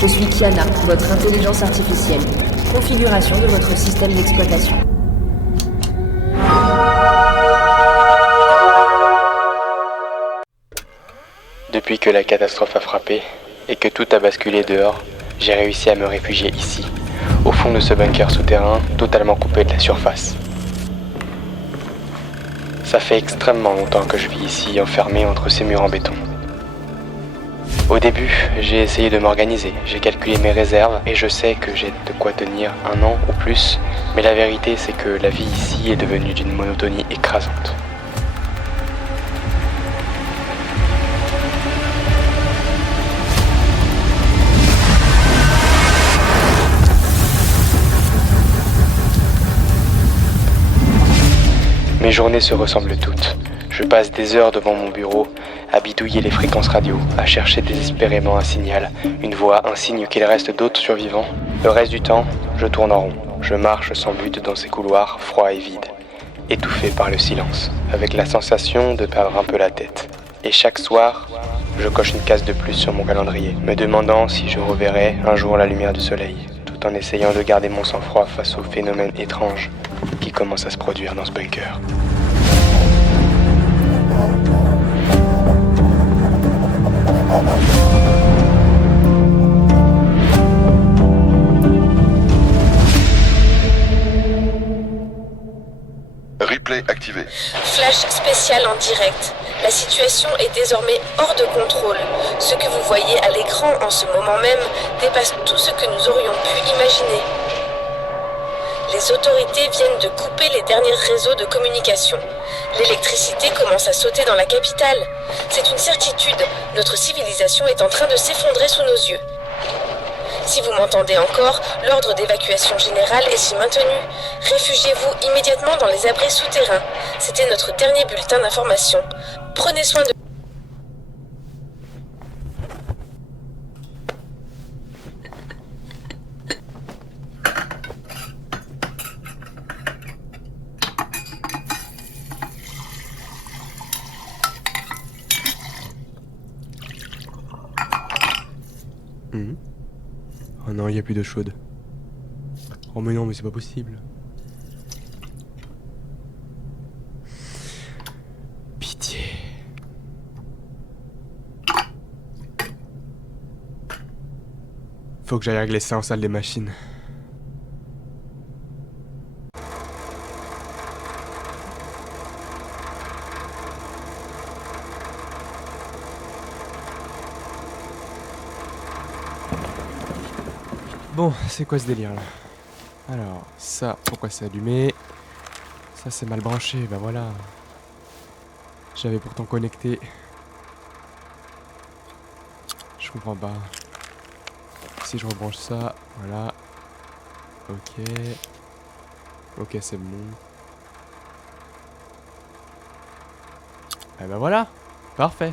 Je suis Kiana, votre intelligence artificielle. Configuration de votre système d'exploitation. Depuis que la catastrophe a frappé et que tout a basculé dehors, j'ai réussi à me réfugier ici, au fond de ce bunker souterrain, totalement coupé de la surface. Ça fait extrêmement longtemps que je vis ici, enfermé entre ces murs en béton. Au début, j'ai essayé de m'organiser, j'ai calculé mes réserves et je sais que j'ai de quoi tenir 1 an ou plus, mais la vérité c'est que la vie ici est devenue d'une monotonie écrasante. Mes journées se ressemblent toutes. Je passe des heures devant mon bureau, à bidouiller les fréquences radio, à chercher désespérément un signal, une voix, un signe qu'il reste d'autres survivants. Le reste du temps, je tourne en rond. Je marche sans but dans ces couloirs froids et vides, étouffé par le silence, avec la sensation de perdre un peu la tête. Et chaque soir, je coche une case de plus sur mon calendrier, me demandant si je reverrai un jour la lumière du soleil, tout en essayant de garder mon sang-froid face aux phénomènes étranges qui commencent à se produire dans ce bunker. Replay activé. Flash spécial en direct. La situation est désormais hors de contrôle. Ce que vous voyez à l'écran en ce moment même dépasse tout ce que nous aurions pu imaginer. Les autorités viennent de couper les derniers réseaux de communication. L'électricité commence à sauter dans la capitale. C'est une certitude, notre civilisation est en train de s'effondrer sous nos yeux. Si vous m'entendez encore, l'ordre d'évacuation générale est si maintenu. Réfugiez-vous immédiatement dans les abris souterrains. C'était notre dernier bulletin d'information. Prenez soin de... Oh non, il n'y a plus d'eau chaude. Oh mais non, mais c'est pas possible. Pitié. Faut que j'aille régler ça en salle des machines. Bon, c'est quoi ce délire là? Alors, ça, pourquoi c'est allumé? Ça, c'est mal branché, bah voilà. J'avais pourtant connecté. Je comprends pas. Si je rebranche ça, voilà. Ok. Ok, c'est bon. Et bah voilà. Parfait.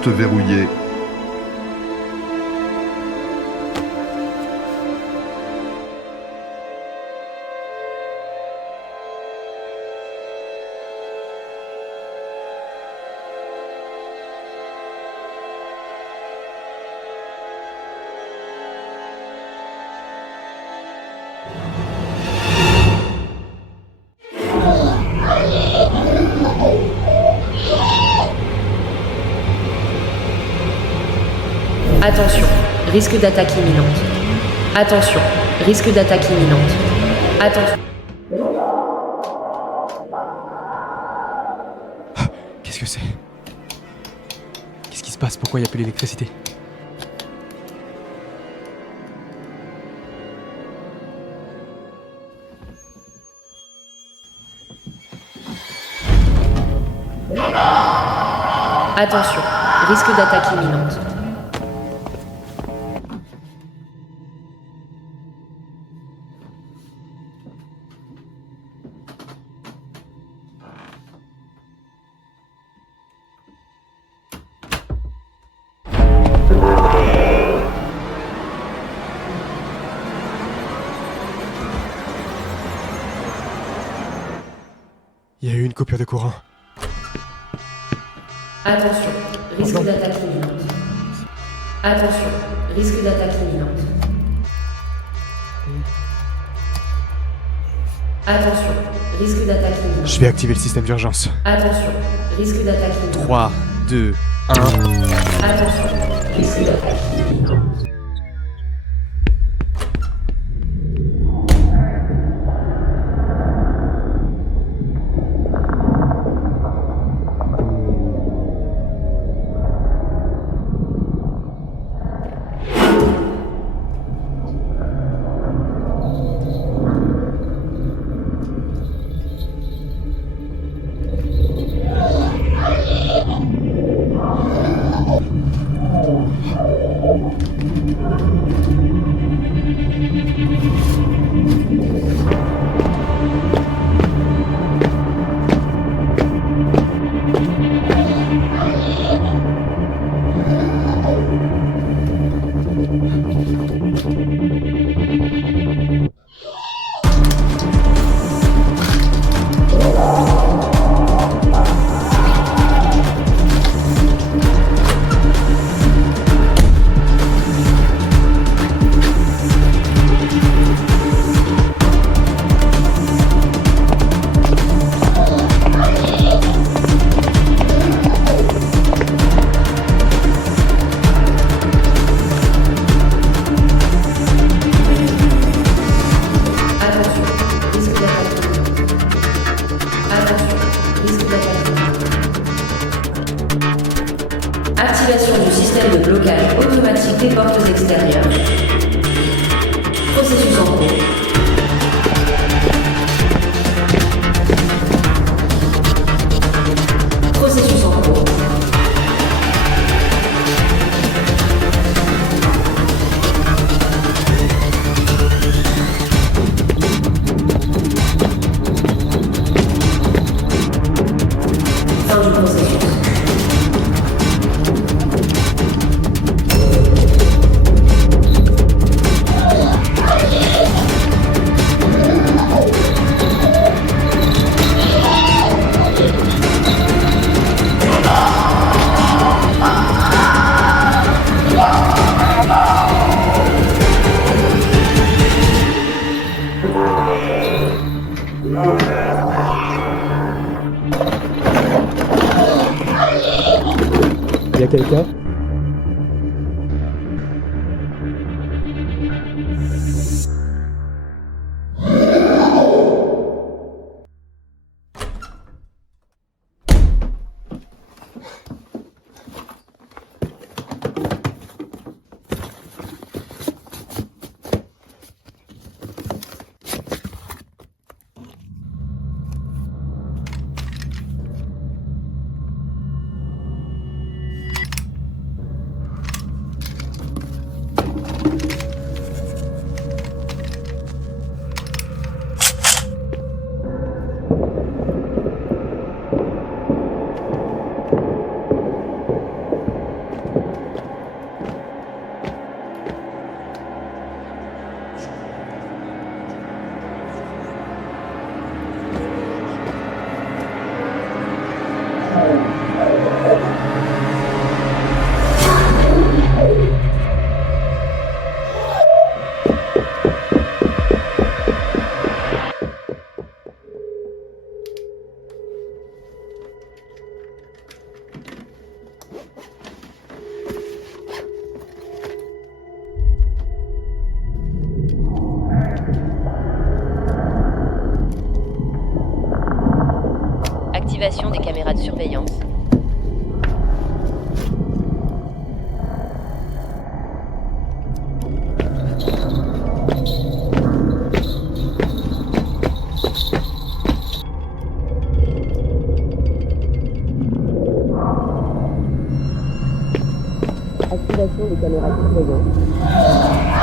porte verrouillée. Attention, risque d'attaque imminente. Attention, risque d'attaque imminente. Attention. Qu'est-ce que c'est? Qu'est-ce qui se passe? Pourquoi il n'y a plus d'électricité? Attention, risque d'attaque imminente. Il y a eu une coupure de courant. Attention, risque d'attaque imminente. Attention, risque d'attaque imminente. Attention, risque d'attaque imminente. Je vais activer le système d'urgence. Attention, risque d'attaque imminente. 3, 2, 1. Attention, risque d'attaque imminente. Activation du système de blocage automatique des portes extérieures. Processus en cours. Processus en cours. Fin du processus. Il y a quelqu'un? Activation des caméras de surveillance. Activation des caméras de surveillance.